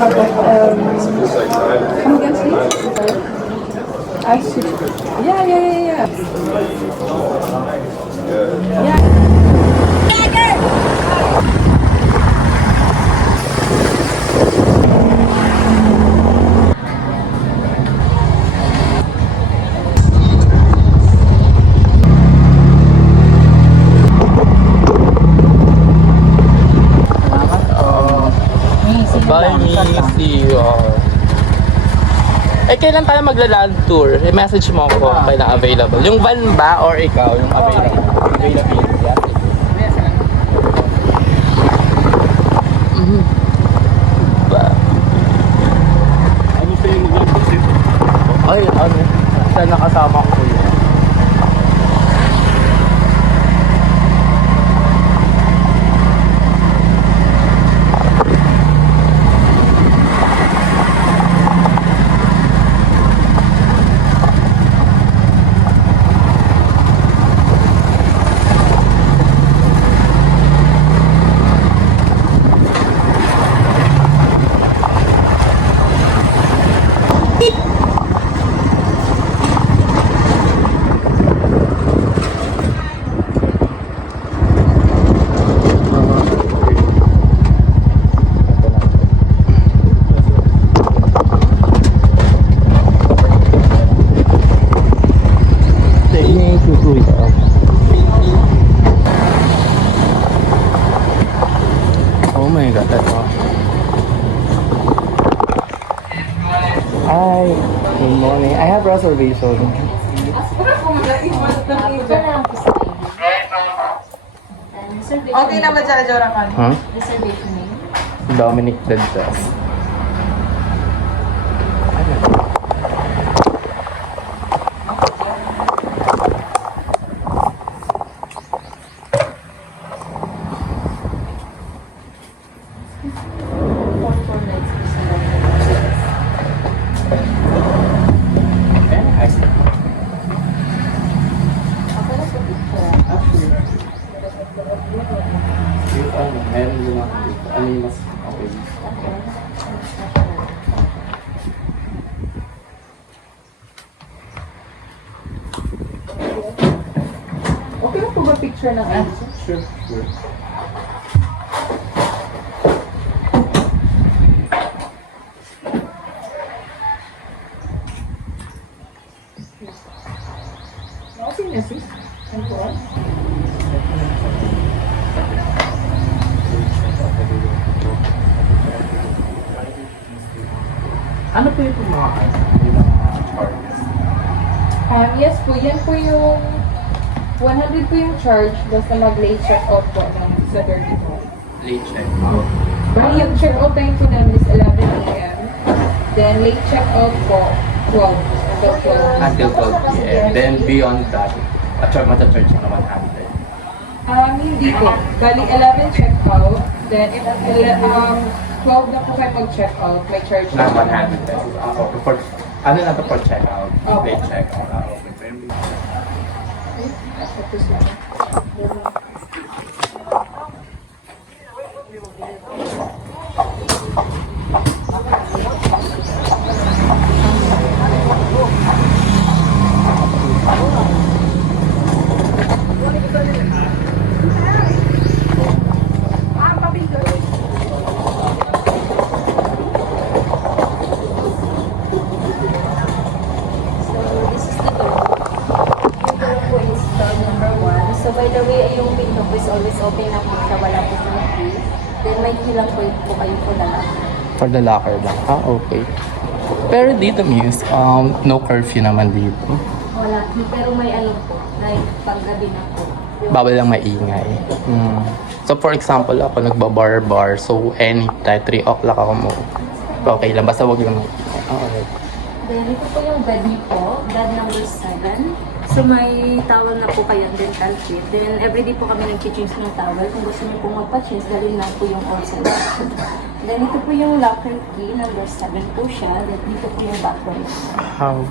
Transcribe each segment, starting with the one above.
Come again, please. Sorry. I see. Yeah. Bye, Miss. See you. Eh, kailan tayo magla-land tour? I-message mo ako kung kailan available. Yung van ba or ikaw yung available? Availability. Ba? Ano sa'yo mag-busip? Ay, ano? Siya nakasama ko yun. Oh my god, that's all. Hi, good morning. I have reservation. Okay na ba dyan, Jorakan? Huh? Reservation name? Dominic Dantas. Okay na po ba picture ng answer? Sure. Okay na sis. Ano po? Ano po yung mga charges? Yes po, yan po yung 100 po yung charge basta mag-late check-out po ng sa 35. Late check out. Bali yung check-out time po namin is 11 a.m. Then late check-out po 12 until 12. Until 12 p.m. Then beyond that, mata-charge na 100. Hindi po. Bali 11 check-out. Then if 12 na po kayo mag-check-out, may charge Na 100 pesos. Okay. For, ano na to for check out? Okay. Late check out. Okay. Tapos lang. So by the way, yung window po is always open na po siya, wala po sa key. Then may key lang po kayo po na lang. For the locker lang. Okay. Pero dito, Miss, no curfew naman dito. Wala key, pero may ano po, like paggabi na po. Bawal lang maingay. So for example, ako nagbabar-bar, so anytime 3 o'clock ako mo. Okay lang, basta wag lang maingay. Okay. Then ito po yung bed niyo po, bed number 7. So may towel na po kayo, dental kit. Then everyday po kami nag-change ng towel. Kung gusto niyo po magpa-change, dalhin lang po yung all set. Then ito po yung locker key, number 7 po siya. Then dito po yung bathroom. How?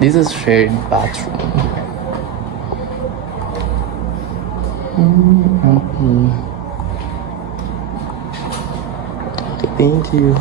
This is shared bathroom. Okay. Thank you.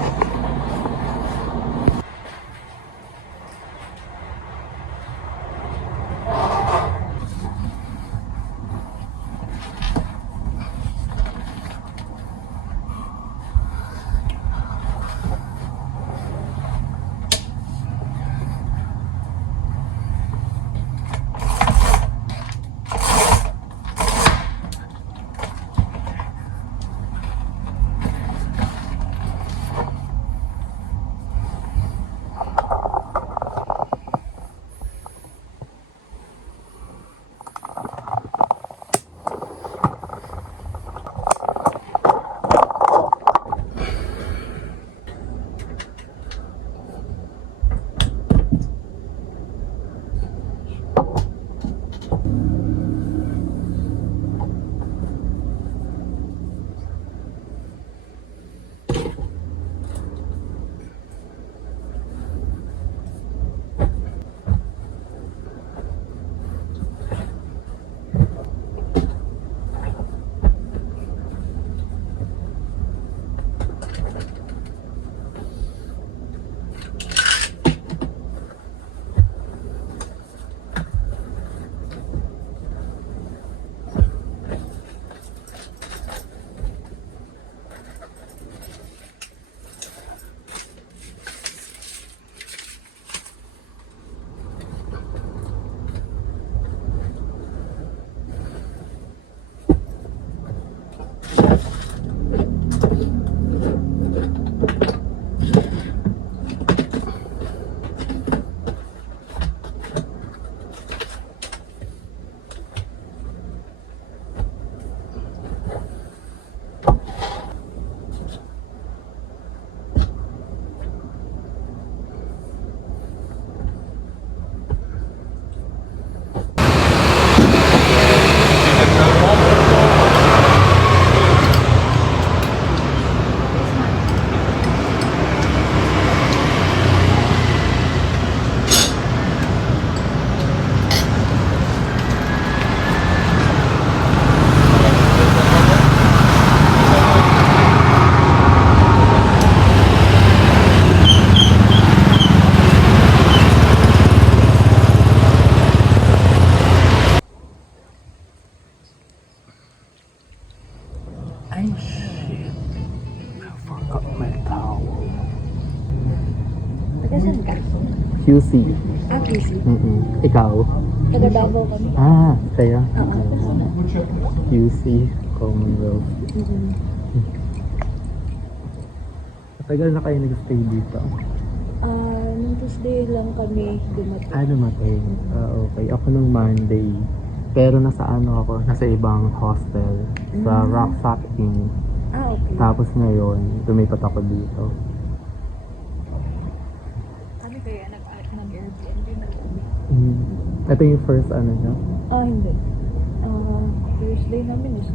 Ay, shit. I forgot my towel. Taga-saan ka? QC. QC. Ikaw? Taga-Davao kami. Kaya? Oo. QC, Commonwealth. Matagal na kayo nag-stay dito? Nung Tuesday lang kami dumating. Namatay. Okay. Ako nung Monday. Pero nasa ako, nasa ibang hostel. Sa Rocksack Inn. Okay. Tapos ngayon, lumipat ako dito. Kami kaya nag-Airbnb na kami. Ito yung first niya? Hindi. Thursday namin is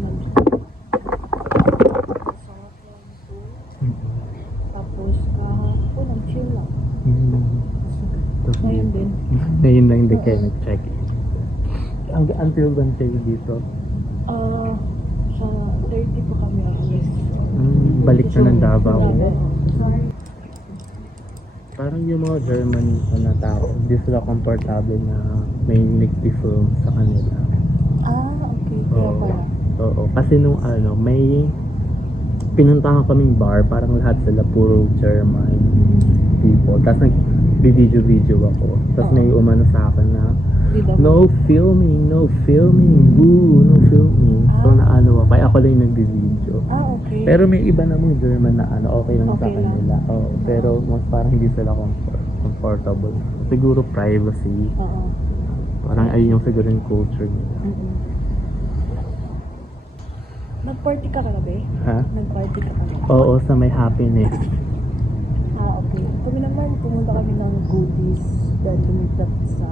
tapos kahapon ang chill lang. Ngayon din. Ngayon lang hindi kayo nag-check-in. Until when kayo dito? Sa 30 po kami alis. Balik na ng Davao. Sorry. Parang yung mga German na tao, hindi sila komportable na may nagpi-film sa kanila. Okay. Kaya pala. Oo. Kasi nung may pinuntahan kaming bar, parang lahat sila puro German people. Tapos nag-video ako. Tapos may umano sa akin na no filming, boo, no filming. So naano ako, kaya ako lang yung nag-video. Okay. Pero may iba namang German na okay lang sa Okay lang. kanila. Oo, pero mas parang hindi sila comfortable. Siguro privacy. Oo. Parang ayun yung siguro yung culture nila. Nag-party ka kagabi? Ha? Nag-party ka kagabi? Oo, sa may happiness. Okay. Kami naman, pumunta kami ng Goodies dahil lumipat sa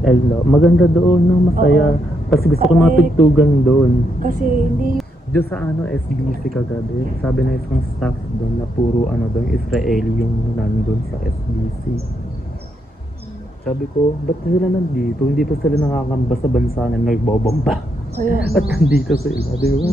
Hello. Maganda doon, no? Masaya. Kasi gusto ko matugtugan doon. Kasi hindi Diyo sa SBC kagabi, sabi na isang staff doon na puro doon, Israeli yung nandun sa SBC. Sabi ko, ba't sila nandito? Hindi pa sila nakakamba sa bansa na nagbobomba. kaya At nandito sila, di ba?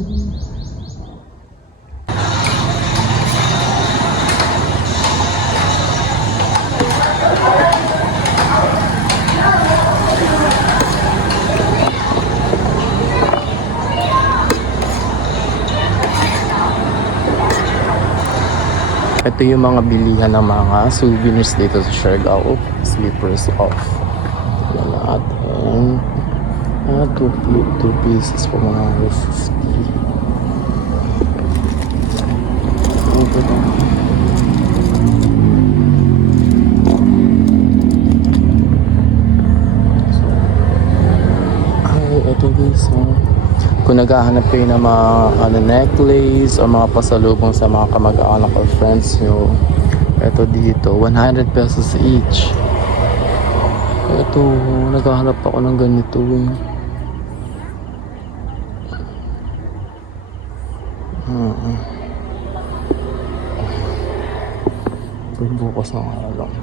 Ito yung mga bilihan ng mga souvenirs dito sa Siargao. Slippers off. Tignan natin. 2 pieces for mga 50. Ito guys, kung naghahanap kayo ng mga necklace o mga pasalubong sa mga kamag-anak or friends nyo, ito dito, 100 pesos each. Ito, naghahanap ako ng ganito eh. Bukas na nga lang.